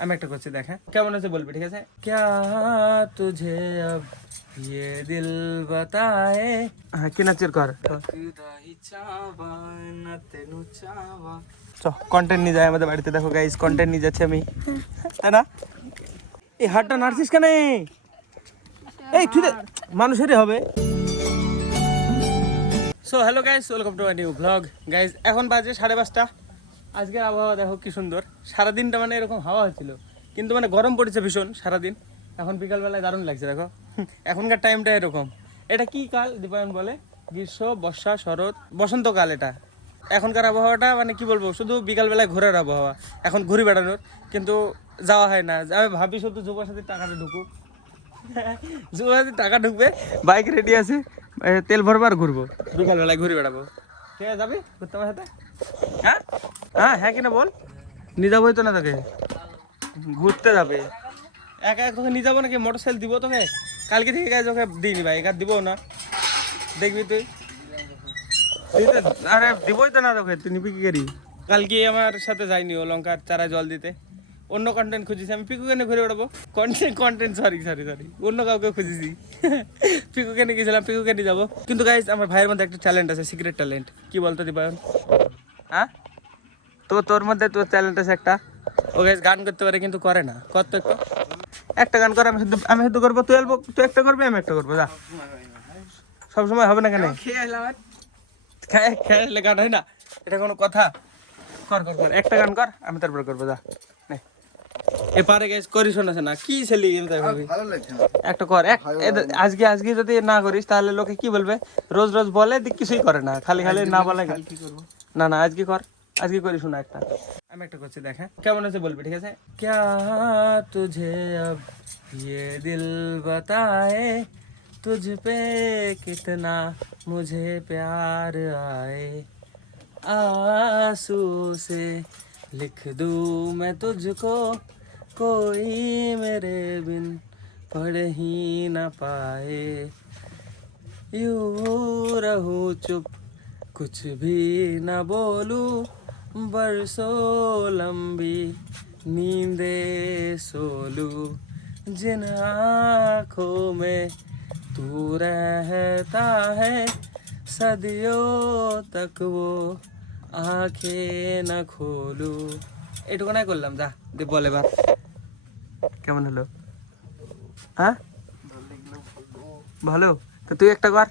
আমি একটা করছি দেখ, হ্যাঁ কেমন আছে বলবি, ঠিক আছে? ক্যা তুঝে আব ये दिल बताए, হ্যাঁ কি নাচের কর কন্টেন্ট নিয়ে যায় আমাদের বাড়িতে। দেখো গাইস কন্টেন্ট নিয়ে যাচ্ছে আমি, তাই না? এই হাটটা নাড়ছিস কেন? এই তুই মানুষেরই হবে। So hello guys, welcome to my new blog. Guys এখন বাজে 5:30। আজকের আবহাওয়া দেখো কি সুন্দর, সারাদিনটা মানে এরকম হাওয়া হচ্ছিল, কিন্তু মানে গরম পড়েছে ভীষণ সারাদিন। এখন বিকালবেলায় দারুণ লাগছে দেখো। এখনকার টাইমটা এরকম। এটা কি কাল দীপায়ন বলে? গ্রীষ্ম, বর্ষা, শরৎ, বসন্তকাল। এটা এখনকার আবহাওয়াটা মানে কি বলবো, শুধু বিকালবেলায় ঘোরার আবহাওয়া, এখন ঘুরে বেড়ানোর, কিন্তু যাওয়া হয় না। আমি ভাবি শুধু যুবর সাথে টাকাটা ঢুকুক, যুবর সাথে টাকা ঢুকবে, বাইক রেডি আছে, তেল ভরবো আর ঘুরবো, বিকালবেলায় ঘুরে বেড়াবো। ঠিক আছে, যাবি ঘুরতে আমার সাথে? হ্যাঁ হ্যাঁ হ্যাঁ কিনা বল, নিয়ে যাবোই তো না তোকে, ঘুরতে যাবে। একা এক তোকে নিয়ে যাবো নাকি? মোটর সাইকেল দিব তোকে কালকে থেকে, গাছ তোকে দিইনি ভাই, একা দিব না, দেখবি তুই। আরে দিবই তো না তোকে, তুই নিবি কি করি? কালকে আমার সাথে যাইনি ও লঙ্কার চারায় জল দিতে, অন্য কন্টেন্ট খুঁজেছি আমি। পিকু কেনে ঘুরে বেড়াবো, কন্টেন্ট সরি অন্য কাউকে খুঁজেছি। পিকু কেনে গেছিলাম, পিকু কেনে যাবো। কিন্তু গাইজ আমার ভাইয়ের মধ্যে একটা ট্যালেন্ট আছে, সিক্রেট ট্যালেন্ট। কি বলতো দীপায়ন? হ্যাঁ তো তোর মধ্যে তোর ট্যালেন্ট আছে একটা। ও গাইজ গান করতে পারে কিন্তু করে না, কর তো একটু একটা গান কর। আমি শুধু করবো, তুই একটা করবি, আমি একটা করবো। যা, সবসময় হবে না কেন? খেলে গান হয় না, এটা কোনো কথা? কর কর কর, একটা গান কর, আমি তারপরে করবো। যা এপারে গেছ করিস না, কি ছেলে ভালো লাগছে না। একটা কর। আজকে যদি না করিস তাহলে লোকে কি বলবে? রোজ রোজ বলে কিছুই করে না, খালি খালি না বলে। কি করবো? না না আজকে কর, আজকে করিস না একটা। আমি একটা করছি দেখ, হ্যাঁ কেমন আছে বলবি, ঠিক আছে? ক্যা তুঝে আব ये दिल बताए, तुझ पे कितना मुझे प्यार आए, आंसू से लिख दूं मैं तुझको, कोई मेरे बिन पढ़ ही ना पाए, यूं रहूं चुप कुछ भी न बोलूं, बरसों लंबी नींदे सोलूं, जिन आँखों में तू रहता है, सदियों तक वो आंखें न खोलूं। এটুকু নাই করলাম, যা দে বল এবার কেমন হলো? হ্যাঁ ভালো তো, তুই একটা কর।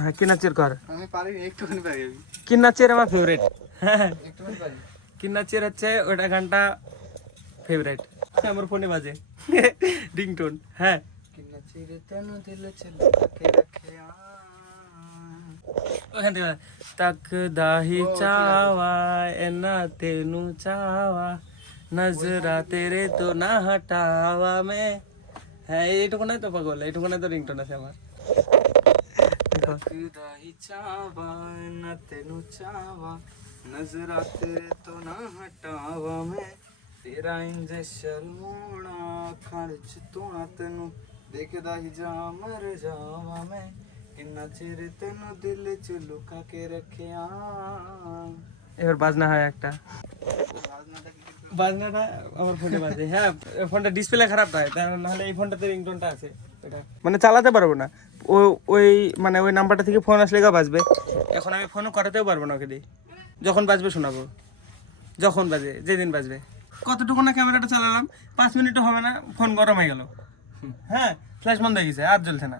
হ্যাঁ কি নাচের কর। আমি পারি, একটুখানি পারি। কি নাচের আমার ফেভারিট। হ্যাঁ একটুখানি পারি। কি নাচের হচ্ছে ওটা গানটা ফেভারিট, আমার ফোনে বাজে রিংটোন। হ্যাঁ কিন্না চিরে তেনু দিল চলকে রাখে ওখান থেকে তক দাহি চাওয়া এনা তেনু চাওয়া, নজরা তেরে তো না হটাওয়া মে। হ্যাঁ এইটুকু নাই তো পাগল, এইটুকু নাই তো রিংটোন আছে আমার। दाही चावा न तेनू चावा, नजरा तेरे तो ना हटावा मैं, तेरा इंज शर्मोना खर्च तू ना तेनू देखदा ही जा मर जावा मैं, किन्ना चिर तेनू दिल च लुका के रखिया। এবার বাজনা হয় একটা, বাজনাটা আমার ফোনে বাজে। হ্যাঁ ফোনটা ডিসপ্লে খারাপ হয়, নাহলে এই ফোনটাতে রিংটোনটা আছে, এটা মানে চালাতে পারবো না। ওই মানে ওই নাম্বারটা থেকে ফোন আসলে বাজবে। এখন আমি ফোনও করাতেও পারবো না ওকে দিয়ে, যখন বাজবে শোনাবো, যখন বাজে, যেদিন বাজবে। কতটুকু না ক্যামেরাটা চালালাম, 5 মিনিটও হবে না, ফোন গরম হয়ে গেল। হ্যাঁ ফ্ল্যাশ বন্ধ হয়ে গেছে, আর জ্বলছে না,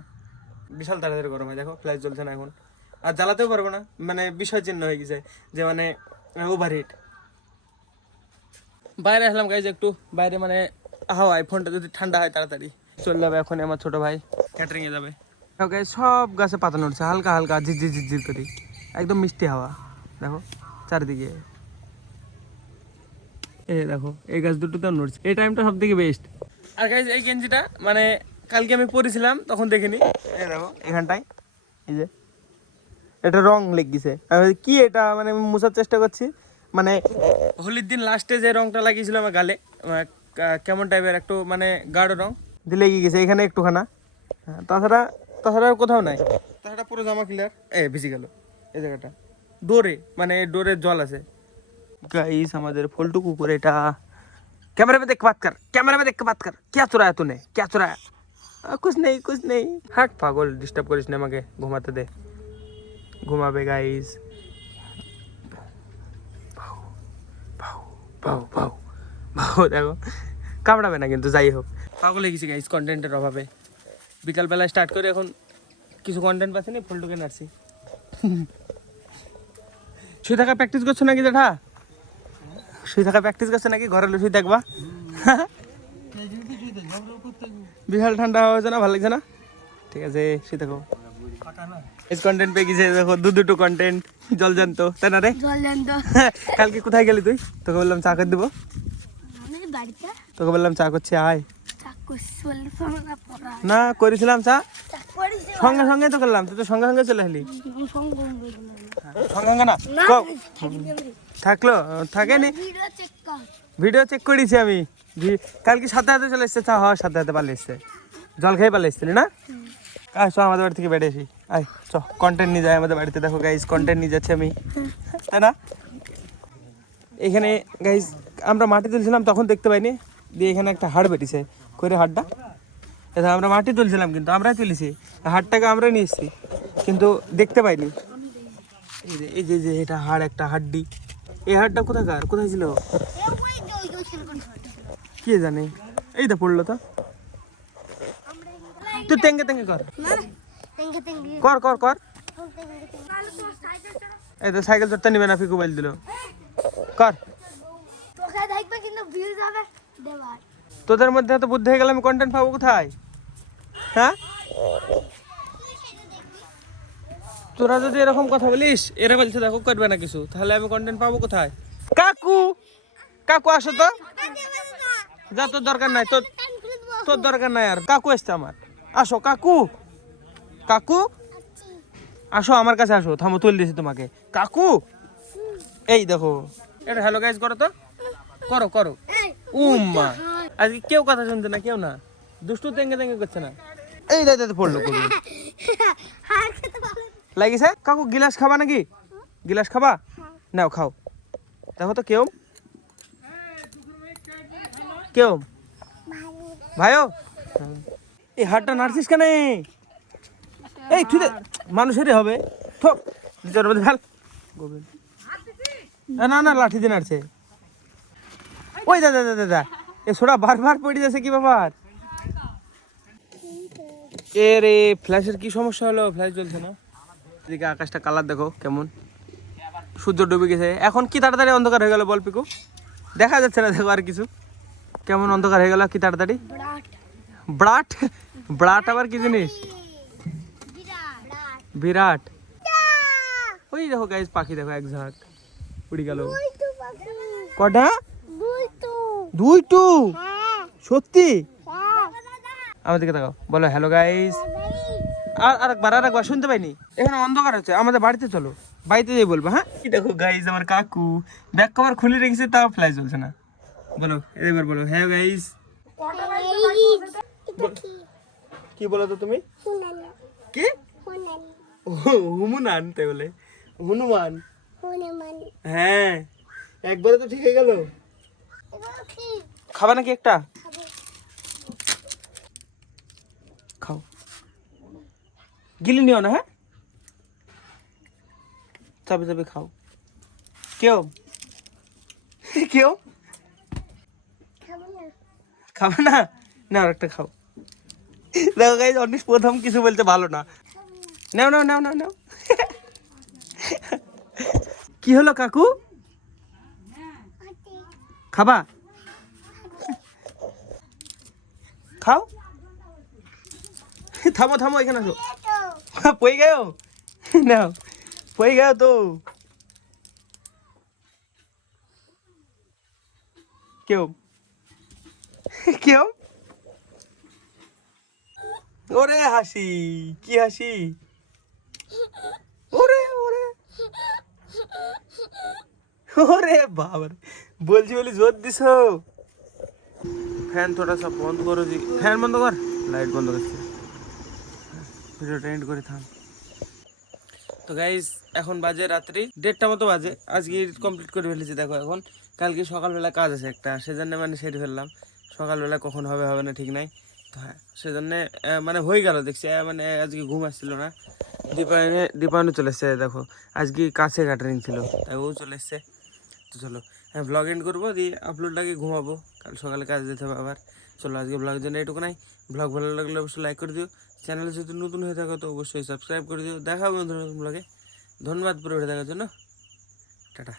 বিশাল তাড়াতাড়ি গরম হয়। দেখো ফ্ল্যাশ জ্বলছে না এখন, আর জ্বালাতেও পারবো না, মানে বিষয় চিহ্ন হয়ে গেছে যে মানে ওভারহিট। বাইরে আসলাম গাইজ একটু, বাইরে মানে হাওয়ায় ফোনটা যদি ঠান্ডা হয় তাড়াতাড়ি চলে যাবে। এখন আমার ছোট ভাই ক্যাটারিং এ যাবে। সব গাছে পাতা নড়ছে হালকা হালকা, ঝিরঝির ঝিরঝির করে, একদম মিষ্টি হাওয়া। দেখো চারিদিকে, এই দেখো এই গাছ দুটো নড়ছে, এই টাইমটা সব থেকে বেস্ট। আর গাইজ এই গেঞ্জিটা মানে কালকে আমি পরেছিলাম তখন দেখিনি, এই দেখো এখানটায় এই যে এটা রং লেগেছে। কি এটা মানে মুছার চেষ্টা করছি, মানে হোলির দিন লাস্টে যে রংটা লাগিয়েছিল আমার গালে, কেমন টাইপের একটু মানে গাঢ় রং দিলে গিয়ে গেছে এখানে একটুখানা। তাছাড়া আর কোথাও নাই, তাছাড়া পুরো জামা ক্লিয়ার। ভিজে গেল এই জায়গাটা, ডোরে মানে ডোরের জল আছে। গাইস আমাদের ফল্টু কুকুর এটা, कैमरे में देख के बात कर, कैमरे में देख के बात कर। क्या चुराया तूने, क्या चुराया? कुछ नहीं, कुछ नहीं। हट पागल, डिस्टर्ब करिस ना আমাকে, ঘুমাতে দে। ঘুমাবে গাইস। বাউ বাউ বাউ, দেখো কামড়াবে না কিন্তু, যাই হোক। পাগল হয়ে গেছি গাইস কন্টেন্টের অভাবে। বিকালবেলা স্টার্ট করে এখন কিছু কন্টেন্ট পাচ্ছি না, ফুলটুকে নাড়ছি। শুয়ে থাকা প্র্যাকটিস করছো নাকি জেঠা? শুয়ে থাকা প্র্যাকটিস করছো নাকি? ঘরে শুয়ে থাকবা? বিশাল ঠান্ডা হয়েছে না, ভালো লাগছে না? ঠিক আছে, শুয়ে থাকো। কন্টেন্ট পেয়ে গেছে দেখো, দুটো কন্টেন্ট। জল জানতো, তাই না রে? জল জানতো। কালকে কোথায় গেলি তুই? তোকে বললাম চা করে দেবো, আমি বাড়িতে তোকে বললাম চা করছি আয়। চাক করছি বলে ফোনটা পড়া। না করেছিলাম চা, চাক করেছি সঙ্গে সঙ্গে তো করলাম, তুই তো সঙ্গে সঙ্গে চলে এলি। সঙ্গে সঙ্গে সঙ্গে না না কও, থাকলো থাকেনি। ভিডিও চেক কর। ভিডিও চেক করেছি আমি। কালকে সাথে হাতে চলে এসছে চা, হয় সাথে হাতে পালিয়ে এসছে, জল খেয়ে পালিয়ে এসছিলি না? আয় চ আমাদের বাড়ি থেকে বেড়ে আসি, আয় চ কন্টেন্ট নিয়ে যায় আমাদের বাড়িতে। দেখো গাইজ কন্টেন্ট নিয়ে যাচ্ছে আমি, তাই না? এখানে গাইজ আমরা মাটি তুলছিলাম, তখন দেখতে পাইনি, দিয়ে এখানে একটা হাড় বেরিয়েছে। করে হাড়টা এটা আমরা মাটি তুলছিলাম, কিন্তু আমরাই তুলেছি হাড়টাকে, আমরাই নিয়ে এসেছি, কিন্তু দেখতে পাইনি। এই যে এই যে যে এটা হাড়, একটা হাড্ডি। এই হাড়টা কোথাকার, কোথায় ছিল কে জানে? এই তো পড়লো তো। তুই তেঙ্গে তেঙ্গে কর, তেঙ্গে তেঙ্গে কর কর কর। তেঙ্গে এই তো সাইকেল চড়তে নিবে না, ফিকু বল দিল। কর। তোকে দেখবে কিন্তু ভিউজ হবে দেবার। তোদের মধ্যে তো বুদ্ধি হয়ে গেলে আমি কন্টেন্ট পাবো কোথায়? হ্যাঁ, তোরা যদি এরকম কথা বলিস, এরা বলছে দেখো করবে না কিছু, তাহলে আমি কন্টেন্ট পাবো কোথায়? কাকু, কাকু আসো তো, যা তোর দরকার নাই, তোর তোর দরকার নাই আর। কাকু এসছে আমার, আসো কাকু, কাকু আসো আমার কাছে আসো। থামো, তুলে দিয়েছি তোমাকে। কাকু এই দেখো, এটা হ্যালো গাইজ করো তো, করো করো। উম্মা আজকে কেউ কথা শুনছে না, কেউ না, দুষ্টু তেঙ্গে তেঙ্গে করছে না। এই দাদা পড়লো কবি হার খেতে ভালো লাগিছে। কাকু গিলাস খাবা নাকি? গিলাস খাবা? নাও খাও। দেখো তো কেউ কেউ ভাইও, এই হাড়টা নাড়ছিস কেন? এই তুই মানুষেরই হবে, ঠোক নিজের মধ্যে ফেল। গোবিন্দ না না, লাঠি দিয়ে নাড়ছে। ওই দাদা দাদা দাদা, এ ছোড়া বারবার পড়ে যাচ্ছে, কি ব্যাপার? এ রে ফ্ল্যাশের কি সমস্যা হলো? ফ্ল্যাশ জ্বলছে না। এদিকে আকাশটা কালার দেখো কেমন, সূর্য ডুবে গেছে। এখন কি তাড়াতাড়ি অন্ধকার হয়ে গেল বল পিকু? দেখা যাচ্ছে না, দেখো আর কিছু, কেমন অন্ধকার হয়ে গেল কি তাড়াতাড়ি। ব্রাট ব্রাট, ব্রাট আবার কি জিনিস? বিরাট বিরাট। ওই দেখো গাইজ পাখি, দেখো এক ঝাঁক উড়ে গেল। তো পাখি কটা? দুই তো দুইটু? হ্যাঁ সত্যি? হ্যাঁ আমাদেরকে দেখাও, বলো হ্যালো গাইজ। আর আরেকবার শুনতে পাইনি। এখানে অন্ধকার হচ্ছে, আমাদের বাড়িতে চলো, বাড়িতে যাই বলবো। হ্যাঁ দেখো গাইজ, আমার কাকু ব্যাক কভার খুলে রেখেছে, তাও ফ্ল্যাশ জ্বলছে না। বলো এবার বলো হ্যাঁ গাইজ। কি বলো তো তুমি? কি হুমুনান? তাই বলে হনুমান? হ্যাঁ, একবারে তো ঠিক হয়ে গেল। খাবা নাকি একটা? খাও, গিলে নিও না। হ্যাঁ, চাপে চাপে খাও। কেউ কেউ খাবে না? না আর একটা খাও। দেখো গাইজ, অনিশ প্রথম কিছু বলতে ভালো না। নাও নাও নাও নাও নাও। কি হলো কাকু? খাবা? খাও। থামো থামো, এখানে আসো। পই গেও, নাও পই গেও তো। কেউ কেউ? ওরে হাসি, কি হাসি? ওরে ওরে ওরে বাবা, বলছি বলি জোর দিছ। ফ্যান থোড়া সা বন্ধ করো জি, ফ্যান বন্ধ কর, লাইট বন্ধ করছি, ভিডিওটা এন্ড করে থাম। তো গাইস এখন বাজে রাত্রি 1:30 মতো বাজে। আজকে কমপ্লিট করে ফেলেছি। দেখো এখন কালকে সকালবেলা কাজ আছে একটা, সেজন্য মানে সেরে ফেললাম। সকালবেলা কখন হবে হবে না ঠিক নাই, তো হ্যাঁ সেজন্যে মানে হয়ে গেল দেখছি। মানে আজকে ঘুম আসছিল না। দীপায়নও চলে এসছে দেখো, আজকে কাছে ক্যাটারিং ছিল তাই ও চলে এসছে। তো চলো হ্যাঁ ব্লগ এন্ড করবো, দিয়ে আপলোডটাকে ঘুমাবো, কাল সকালে কাজ যেতে হবে আবার। চলো আজকে ব্লগের জন্য এটুকু নাই। ব্লগ ভালো লাগলে অবশ্যই লাইক করে দিও, চ্যানেলে যদি নতুন হয়ে থাকো তো অবশ্যই সাবস্ক্রাইব করে দিও। দেখা হবে নতুন নতুন ব্লগে। ধন্যবাদ পুরো ভিডিও দেখার জন্য, টাটা।